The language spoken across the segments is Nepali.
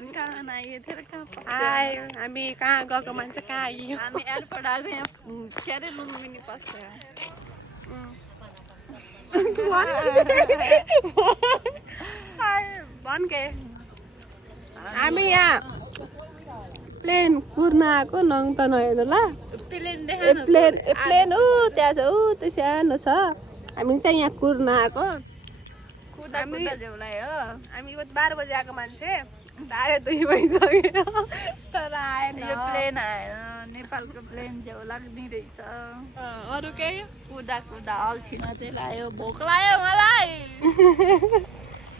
हामी कहाँ आइयो थिएर कहाँ हामी कहाँ गएको मान्छे कहाँ आइयो हामी एयरपोर्ट आएको यहाँ के अरे लुम्बिनी पस्छ भन के हामी यहाँ प्लेन कुर्न आएको नङ त नहेर्नु ल प्लेन ऊ त्यहाँ छ ऊ त्यो सानो छ हामी चाहिँ यहाँ कुर्न आएको हामी 12 बजे आएको मान्छे 2:30 भइसक्यो तर आएन यो प्लेन आएन नेपालको प्लेन झ्याउ लाग्ने रहेछ अरू केही कुदा कुदा अल्छी मात्रै लाग्यो भोक लाग्यो मलाई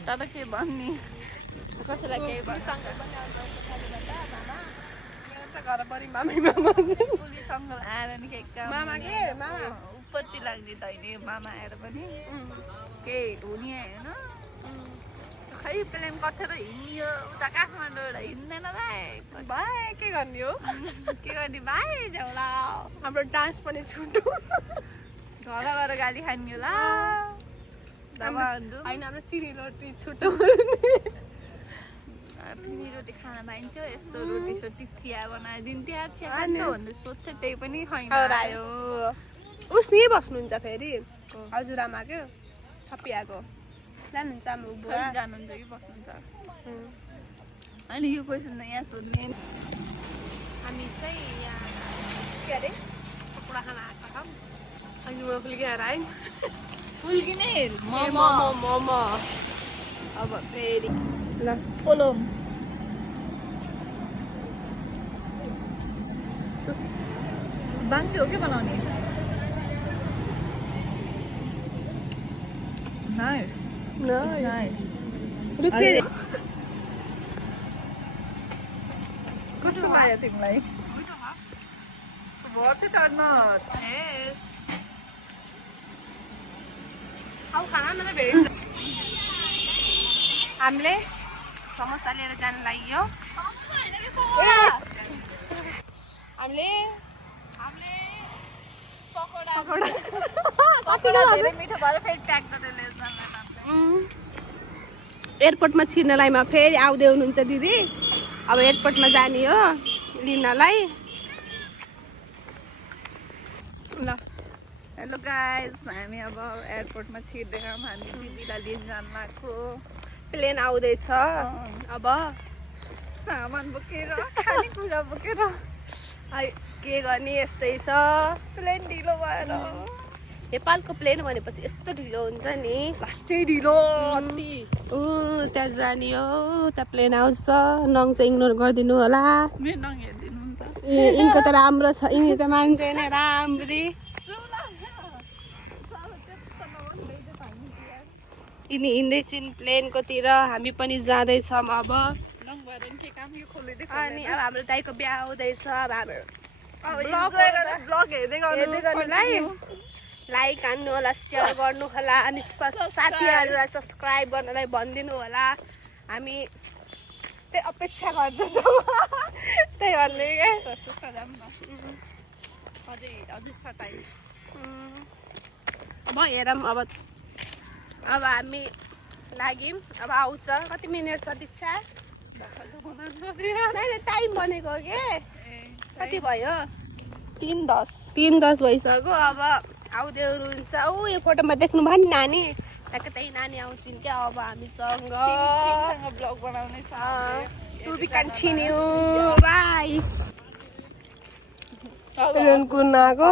तर के भन्ने कसैलाई केही घरपरि मामा मामा पुलिस अङ्कल आएर नि के मामा के मामा उत्पत्ति लाग्ने त होइन मामा आएर पनि केही हुने होइन खै प्लेन कथेर हिँड्यो उता काठमाडौँबाट हिँड्दैन भाइ के गर्ने हो के गर्ने भाइ झ्याउला हाम्रो डान्स पनि छुट्यो घर गएर गाली खाने होला होइन हाम्रो चिनी रोटी छुट्यो फिनी रोटी खान पाइन्थ्यो यस्तो रोटी सोटी चिया बनाइदिन्थ्यो चिया खान्थ्यो भनेर सोध्थ्यो त्यही पनि खैन आयो उस यहीँ बस्नुहुन्छ फेरि हजुरआमा क्या छपिआको जानुहुन्छ आमा बुवा जानुहुन्छ कि बस्नुहुन्छ अनि यो क्वेसन त यहाँ सोध्ने हामी चाहिँ यहाँ के अरे पकोडा खान आएको छौँ अनि म फुल्किएर आएँ फुल्किने मोमो अब फेरि ल पोलोम बाङ्के हो के बनाउने नाइस नाइस फेरि कस्तो लाग्यो तिमीलाई वर्थ इट अर नट यस अब खाना न त भेटिन्छ हामीले समोसा लिएर जान लाग्यो हामीले एयरपोर्टमा छिर्नलाई फेरि आउँदै हुनुहुन्छ दिदी अब एयरपोर्टमा जाने हो लिनलाई ल हेलो गाइस हामी अब एयरपोर्टमा छिर्दैछौँ हामी दिदीलाई लिन जान लाग्यो प्लेन आउँदैछ अब सामान बोकेर खानेकुरा बोकेर के गर्ने यस्तै छ प्लेन ढिलो भएर नेपालको प्लेन भनेपछि यस्तो ढिलो हुन्छ नि लास्टै ढिलो त्यहाँ जाने हो त्यहाँ प्लेन आउँछ नङ चाहिँ इग्नोर गरिदिनु होला मेरो नङ हेरिदिनु नि त यिनको त राम्रो छ यिनी त मान्छे नै राम्री यिनी हिँड्दैछन् प्लेनकोतिर हामी पनि जाँदैछौँ अब अनि अब हाम्रो दाइको बिहा आउँदैछ अब हाम्रो लाइक हान्नु होला सेयर गर्नु होला अनि साथीहरूलाई सब्सक्राइब गर्नलाई भनिदिनु होला हामी त्यही अपेक्षा गर्दछौँ त्यही भन्ने अब हेरौँ अब हामी लाग्यौँ अब आउँछ कति मिनट छ दीक्षा टाइम बनेको के कति भयो 3:10 भइसक्यो अब आउँदै हुन्छ ऊ यो फोटोमा देख्नु भयो नि नानी त्यही नानी आउँछन् क्या अब हामीसँग ब्लग बनाउने छ to be continue by plane कुर्न आएको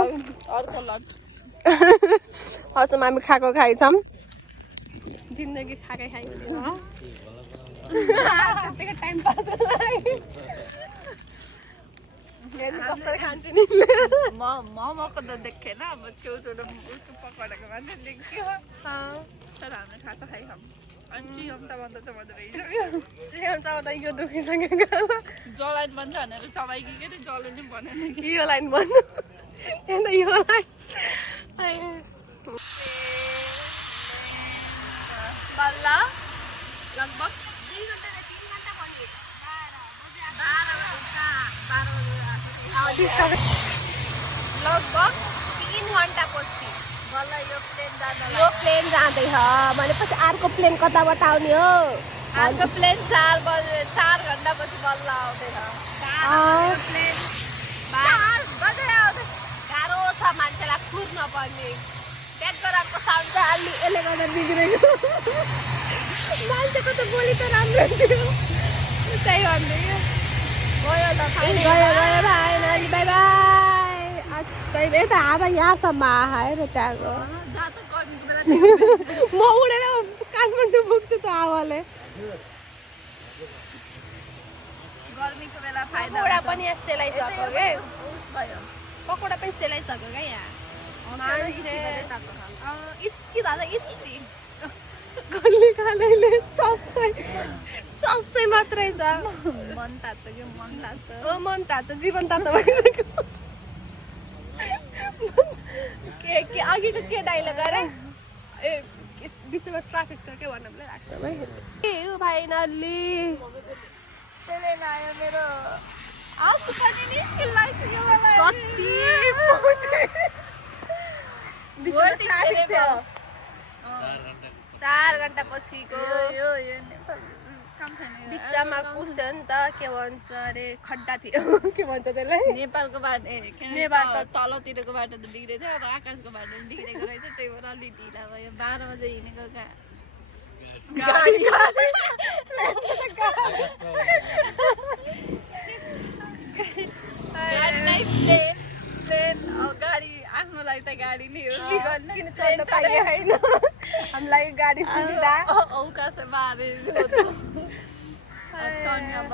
अर्को लट हसम हामी खाएको खाइछौँ जिन्दगी खाएकै खाइ हुँदैन त्यतिकै टाइम पास कस्तो खान्छु नि मोमोको त देखेन अब छेउछाउ उसको पकडाको मात्रै देख्यो तर हामीले खाएको खाइखाउँ अनि चिकन त भन्दा त मजा भइसक्यो चिकन चबाउँदा यो दुखिसक्यो जलाइन बन्छ भनेर चबाइकी के अरे जलाइन नि भनेन कि यो लाइन भन्नु यो लाइन बल्ल लगभग 2 घन्टा 3 घन्टा भयो 12 लगभग 3 घन्टा पछि बल्ल यो प्लेन जाँदैछ भनेपछि अर्को प्लेन कताबाट आउने हो अर्को प्लेन 4 घन्टा पछि बल्ल आउँदैछ प्लेन 4 बजे आउँदैछ गाह्रो छ मान्छेलाई कुर्न पर्ने ब्याकग्राउन्डको साउन्ड चाहिँ अलि यसले गर्दा बिग्रेको मान्छेको त बोली त राम्रो थियो त्यही भन्दै गयो ल गयो गयो भाइ बाई बाई यता हावा यहाँसम्म आएर त्यहाँको म उडेर काठमाडौँ पुग्छु त हावाले गर्मीको बेला फाइदा पकोडा पनि यहाँ सेलाइसक्यो के उस भयो पकोडा पनि सेलाइसक्यो क्या यहाँ मान्छे यति दादा यति गल्ली खानेले चस्सै मात्रै छ मन तातो के मन तातो मन तातो जीवन तातो भइसक्यो के अघिको के डाइलग अरे ए बिचमा ट्राफिक त के भन्नु मलाई लाग्छ भाइ के हो फाइनल्ली ट्रेन आयो मेरो आँसु पनि निस्किन लागिसक्यो मलाई कति बिचमा ट्राफिक थियो 4 घण्टा पछिको यो नेपाल काम छैन बिचमा पुस्थ्यो नि त के भन्छ अरे खड्डा थियो के भन्छ त्यसलाई नेपालको बाटो नेपालको तलतिरको बाटो त बिग्रेको थियो अब आकाशको बाटो पनि बिग्रेको रहेछ त्यही भएर अलि ढिला भयो 12 बजे हिँडेको गाडी नै प्लेन अब गाडी आफ्नो लागि त गाडी नै हो के गर्ने किन चढ्न पाइए हैन हामीलाई गाडी सुविधा औकास बारे चढ्ने अब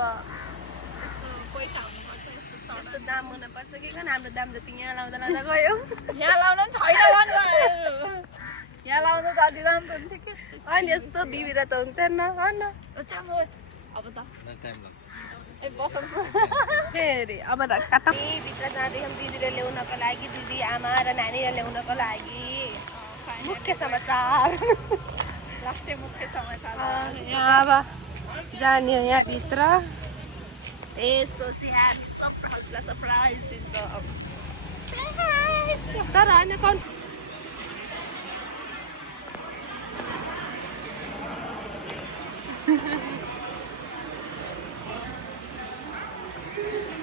पैसा हुनुपर्छ यस्तो दाम हुनुपर्छ कि कन हाम्रो दाम जति यहाँ लाउँदा लाउँदा गयो यहाँ लाउनु पनि छैन भन्नु यहाँ लाउँदा त अलि राम्रो हुन्थ्यो के अनि यस्तो बिबिरा त हुन्थेन होइन चाम्रो अब त ए बसौँ फेरि अब काटा भित्र जाँदैछौँ दिदीले ल्याउनको लागि दिदी आमा र नानीलाई ल्याउनको लागि मुख्य समाचार लास्टै मुख्य समाचार यहाँ अब जाने हो यहाँभित्र यसको स्याहार सबलाई सरप्राइज दिन्छ अब तर होइन कन्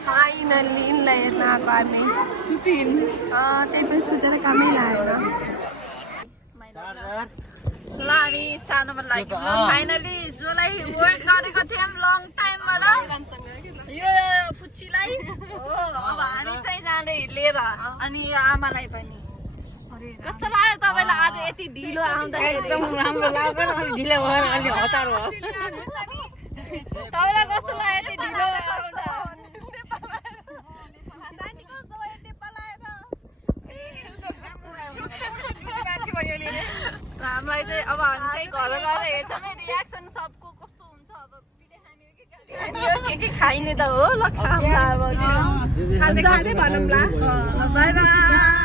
फाइनल्ली यिनलाई हेर्न आएको हामी सुतिन् त्यही पनि सुतेर कामै लागेन ल हामी सानोमा लाग्यो फाइनली जसलाई वेट गरेको थियौँ लङ टाइमबाट यो पुच्चीलाई हो अब हामी चाहिँ जाने लिएर अनि यो आमालाई पनि कस्तो लाग्यो तपाईँलाई आज यति ढिलो आउँदाखेरि एकदम राम्रो लाग्यो अलि ढिलो भएर अलि हतार भयो तपाईँलाई कस्तो लाग्यो यति ढिलो आउँदा हामीलाई चाहिँ अब हामी चाहिँ घर गएर हेर्छौँ रियाक्सन सबको कस्तो हुन्छ अब के खाइने त हो ल खाऊँ अब खाँदै खाँदै भनौँ ल बाई बाई